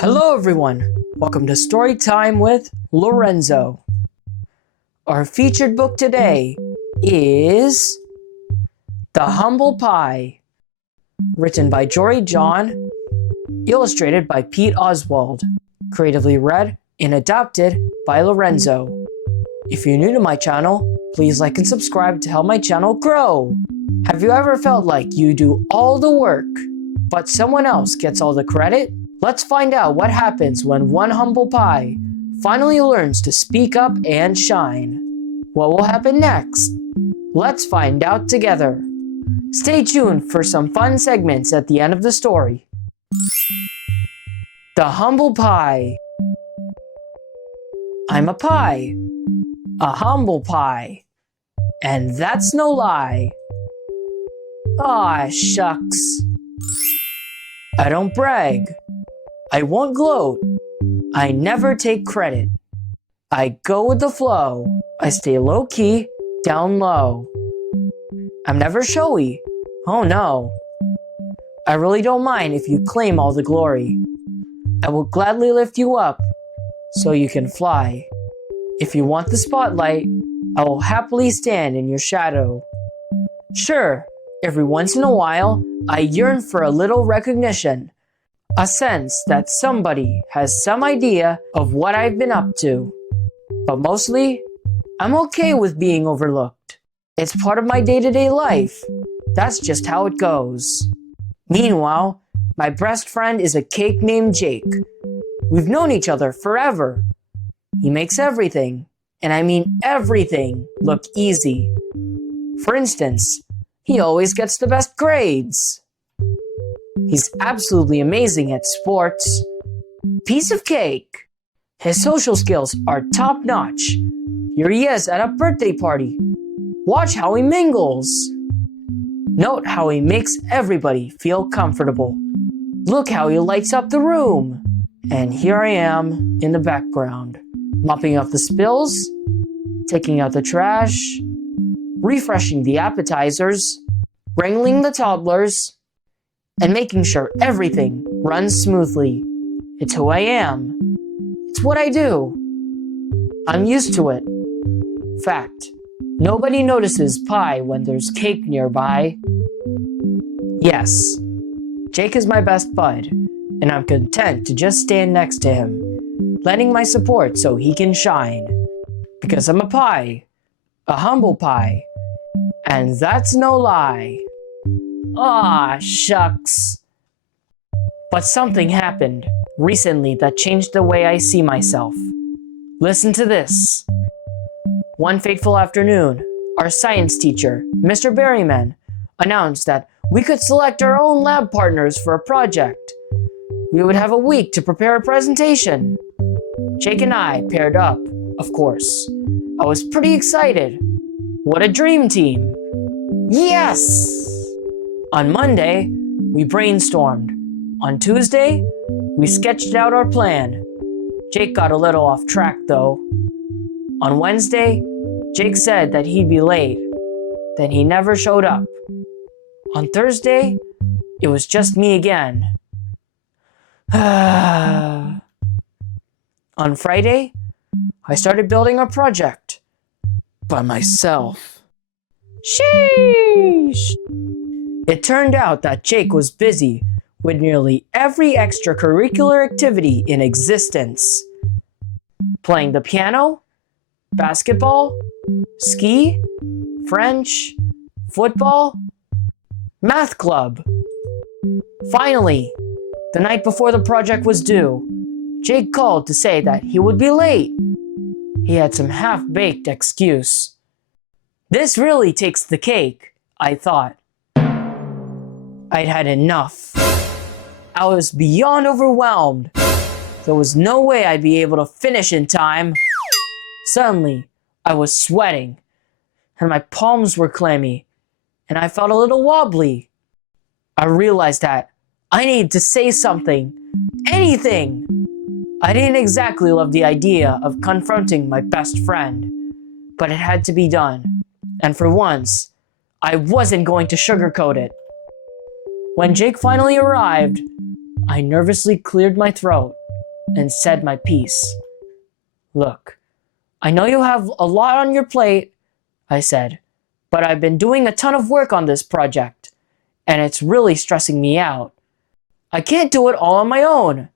Hello everyone, welcome to Storytime with Lorenzo. Our featured book today is The Humble Pie, written by Jory John, illustrated by Pete Oswald, creatively read and adapted by Lorenzo. If you're new to my channel, please like and subscribe to help my channel grow. Have you ever felt like you do all the work, but someone else gets all the credit? Let's find out what happens when one humble pie finally learns to speak up and shine. What will happen next? Let's find out together. Stay tuned for some fun segments at the end of the story. The Humble Pie. I'm a pie. A humble pie. And that's no lie. Aw, shucks. I don't brag. I won't gloat. I never take credit. I go with the flow. I stay low-key, down low. I'm never showy. Oh no. I really don't mind if you claim all the glory. I will gladly lift you up so you can fly. If you want the spotlight, I will happily stand in your shadow. Sure, every once in a while, I yearn for a little recognition. A sense that somebody has some idea of what I've been up to. But mostly, I'm okay with being overlooked. It's part of my day-to-day life. That's just how it goes. Meanwhile, my best friend is a cake named Jake. We've known each other forever. He makes everything, and I mean everything, look easy. For instance, he always gets the best grades. He's absolutely amazing at sports. Piece of cake. His social skills are top-notch. Here he is at a birthday party. Watch how he mingles. Note how he makes everybody feel comfortable. Look how he lights up the room. And here I am in the background, mopping up the spills, taking out the trash, refreshing the appetizers, wrangling the toddlers, and making sure everything runs smoothly. It's who I am. It's what I do. I'm used to it. Fact, nobody notices pie when there's cake nearby. Yes, Jake is my best bud, and I'm content to just stand next to him, lending my support so he can shine. Because I'm a pie, a humble pie, and that's no lie. Aw, shucks. But something happened recently that changed the way I see myself. Listen to this. One fateful afternoon, our science teacher, Mr. Berryman, announced that we could select our own lab partners for a project. We would have a week to prepare a presentation. Jake and I paired up, of course. I was pretty excited. What a dream team. Yes! On Monday, we brainstormed. On Tuesday, we sketched out our plan. Jake got a little off track though. On Wednesday, Jake said that he'd be late. Then he never showed up. On Thursday, it was just me again. On Friday, I started building a project. By myself. Sheesh! It turned out that Jake was busy with nearly every extracurricular activity in existence. Playing the piano, basketball, ski, French, football, math club. Finally, the night before the project was due, Jake called to say that he would be late. He had some half-baked excuse. This really takes the cake, I thought. I'd had enough. I was beyond overwhelmed. There was no way I'd be able to finish in time. Suddenly, I was sweating, and my palms were clammy, and I felt a little wobbly. I realized that I needed to say something, anything. I didn't exactly love the idea of confronting my best friend, but it had to be done. And for once, I wasn't going to sugarcoat it. When Jake finally arrived, I nervously cleared my throat and said my piece. Look, I know you have a lot on your plate, I said, but I've been doing a ton of work on this project, and it's really stressing me out. I can't do it all on my own.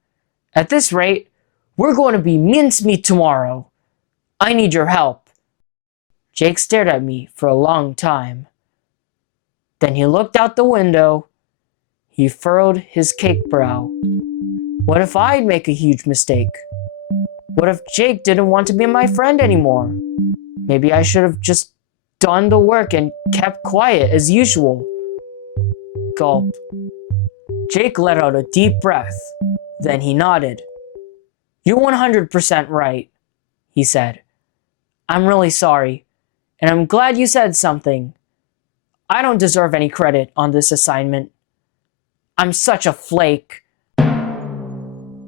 At this rate, we're going to be mincemeat tomorrow. I need your help. Jake stared at me for a long time. Then he looked out the window. He furrowed his cake brow. What if I'd make a huge mistake? What if Jake didn't want to be my friend anymore? Maybe I should have just done the work and kept quiet as usual. Gulp. Jake let out a deep breath. Then he nodded. You're 100% right, he said. I'm really sorry, and I'm glad you said something. I don't deserve any credit on this assignment. I'm such a flake.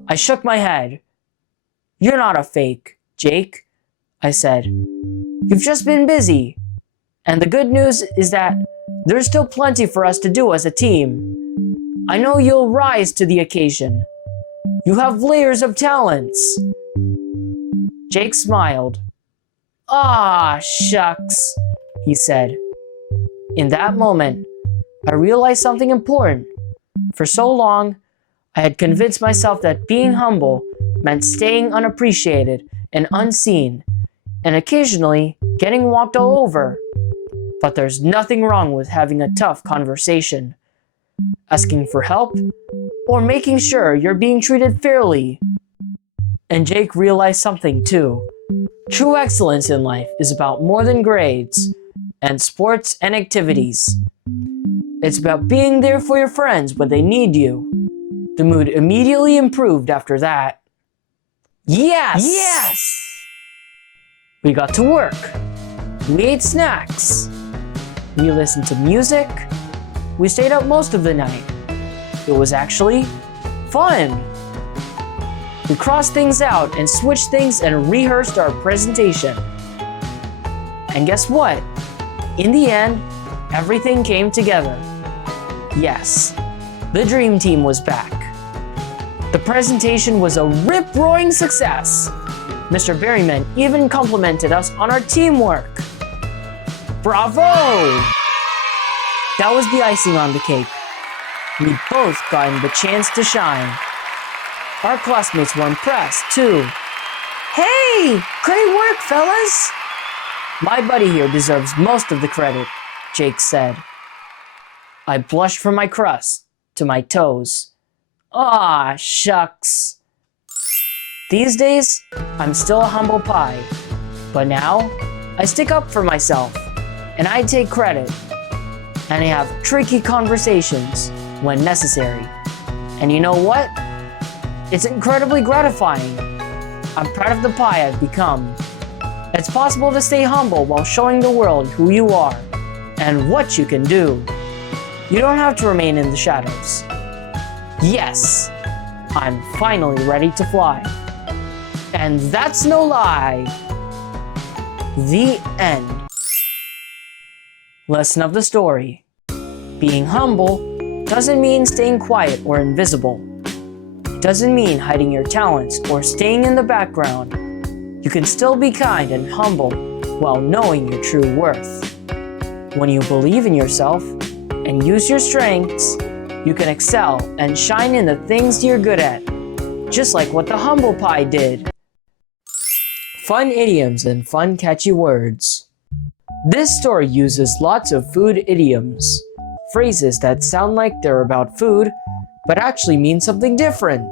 I shook my head. You're not a fake, Jake, I said. You've just been busy. And the good news is that there's still plenty for us to do as a team. I know you'll rise to the occasion. You have layers of talents. Jake smiled. Ah, shucks, he said. In that moment, I realized something important. For so long, I had convinced myself that being humble meant staying unappreciated and unseen, and occasionally getting walked all over. But there's nothing wrong with having a tough conversation, asking for help, or making sure you're being treated fairly. And Jake realized something too. True excellence in life is about more than grades and sports and activities. It's about being there for your friends when they need you. The mood immediately improved after that. Yes! Yes! We got to work. We ate snacks. We listened to music. We stayed up most of the night. It was actually fun. We crossed things out and switched things and rehearsed our presentation. And guess what? In the end, everything came together. Yes, the dream team was back. The presentation was a rip-roaring success. Mr. Berryman even complimented us on our teamwork. Bravo! That was the icing on the cake. We'd both gotten the chance to shine. Our classmates were impressed, too. Hey, great work, fellas! My buddy here deserves most of the credit, Jake said. I blushed from my crust to my toes. Aw, shucks. These days, I'm still a humble pie, but now I stick up for myself, and I take credit, and I have tricky conversations when necessary. And you know what? It's incredibly gratifying. I'm proud of the pie I've become. It's possible to stay humble while showing the world who you are and what you can do. You don't have to remain in the shadows. Yes, I'm finally ready to fly. And that's no lie. The end. Lesson of the story. Being humble doesn't mean staying quiet or invisible. It doesn't mean hiding your talents or staying in the background. You can still be kind and humble while knowing your true worth. When you believe in yourself and use your strengths, you can excel and shine in the things you're good at, just like what the humble pie did. Fun idioms and fun catchy words. This story uses lots of food idioms, phrases that sound like they're about food, but actually mean something different.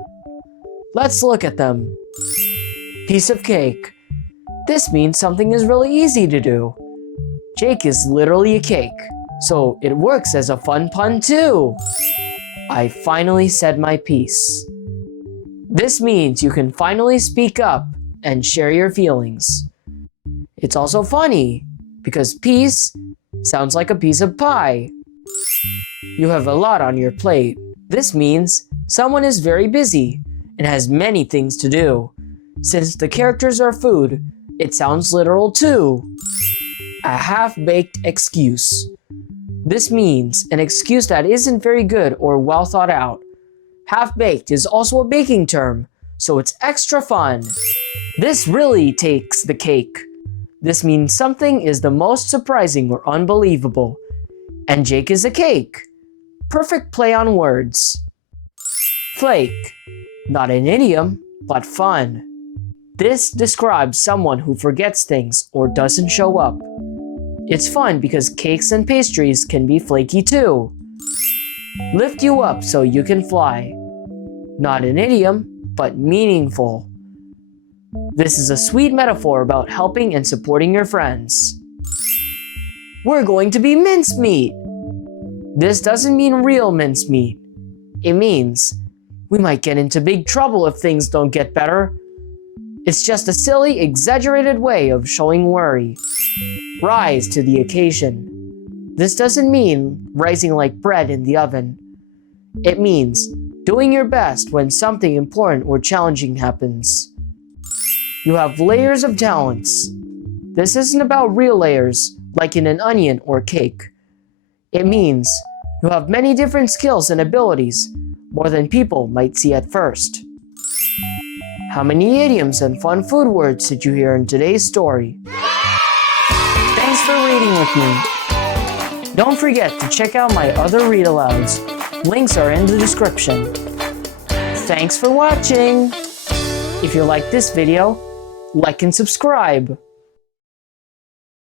Let's look at them. Piece of cake. This means something is really easy to do. Jake is literally a cake, so it works as a fun pun too. I finally said my piece. This means you can finally speak up and share your feelings. It's also funny, because piece sounds like a piece of pie. You have a lot on your plate. This means someone is very busy and has many things to do. Since the characters are food, it sounds literal too. A half-baked excuse. This means an excuse that isn't very good or well thought out. Half-baked is also a baking term, so it's extra fun. This really takes the cake. This means something is the most surprising or unbelievable. And Jake is a cake. Perfect play on words. Flake. Not an idiom, but fun. This describes someone who forgets things or doesn't show up. It's fun because cakes and pastries can be flaky too. Lift you up so you can fly. Not an idiom, but meaningful. This is a sweet metaphor about helping and supporting your friends. We're going to be mincemeat. This doesn't mean real mincemeat. It means we might get into big trouble if things don't get better. It's just a silly, exaggerated way of showing worry. Rise to the occasion. This doesn't mean rising like bread in the oven. It means doing your best when something important or challenging happens. You have layers of talents. This isn't about real layers, like in an onion or cake. It means you have many different skills and abilities, more than people might see at first. How many idioms and fun food words did you hear in today's story? Thanks for reading with me. Don't forget to check out my other read-alouds. Links are in the description. Thanks for watching! If you like this video, like and subscribe.